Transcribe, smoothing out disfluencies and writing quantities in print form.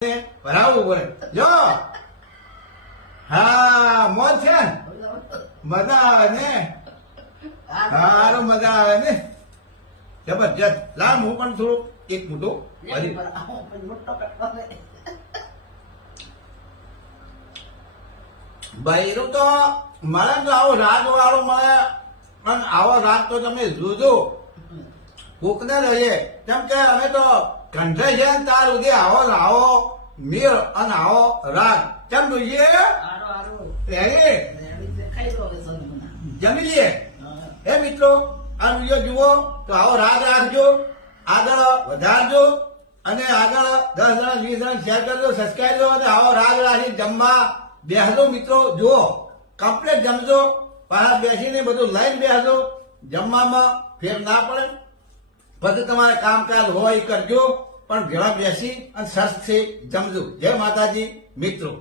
ભરાવવું પડે જો. હા મોજ છે ને? મજા આવે ને? સારું મજા આવે ને? જબરજસ્ત. લાવ હું પણ થોડું એક મોટું બૈરું તો મળે તો આવો રાગ વાળો મળે, પણ આવો રાગ તો તમે જોજો કોકને રહીએ. કેમ કે અમે તો કંઠે છે ને તાર સુધી આવો લાવો મીર અને આવો રાગ કેમ જોઈએ જમી લઈએ. હે મિત્રો, આ વિડીયો જુઓ તો આવો રાગ રાખજો, આગળ વધારજો અને આગળ 10 જણા 20 જણા શેર કરજો, સબસ્ક્રાઈબ કરો અને આવો રાગ રાખી જમવા બેસજો. મિત્રો જુઓ, કમ્પ્લીટ જમજો, પાછા બેસીને બધું લઈને બેસજો, જમવામાં ફેર ના પડે. પછી તમારે કામકાજ હોય એ કરજો, પણ ભેળા બેસી અને સરસથી જમજો. જય માતાજી મિત્રો.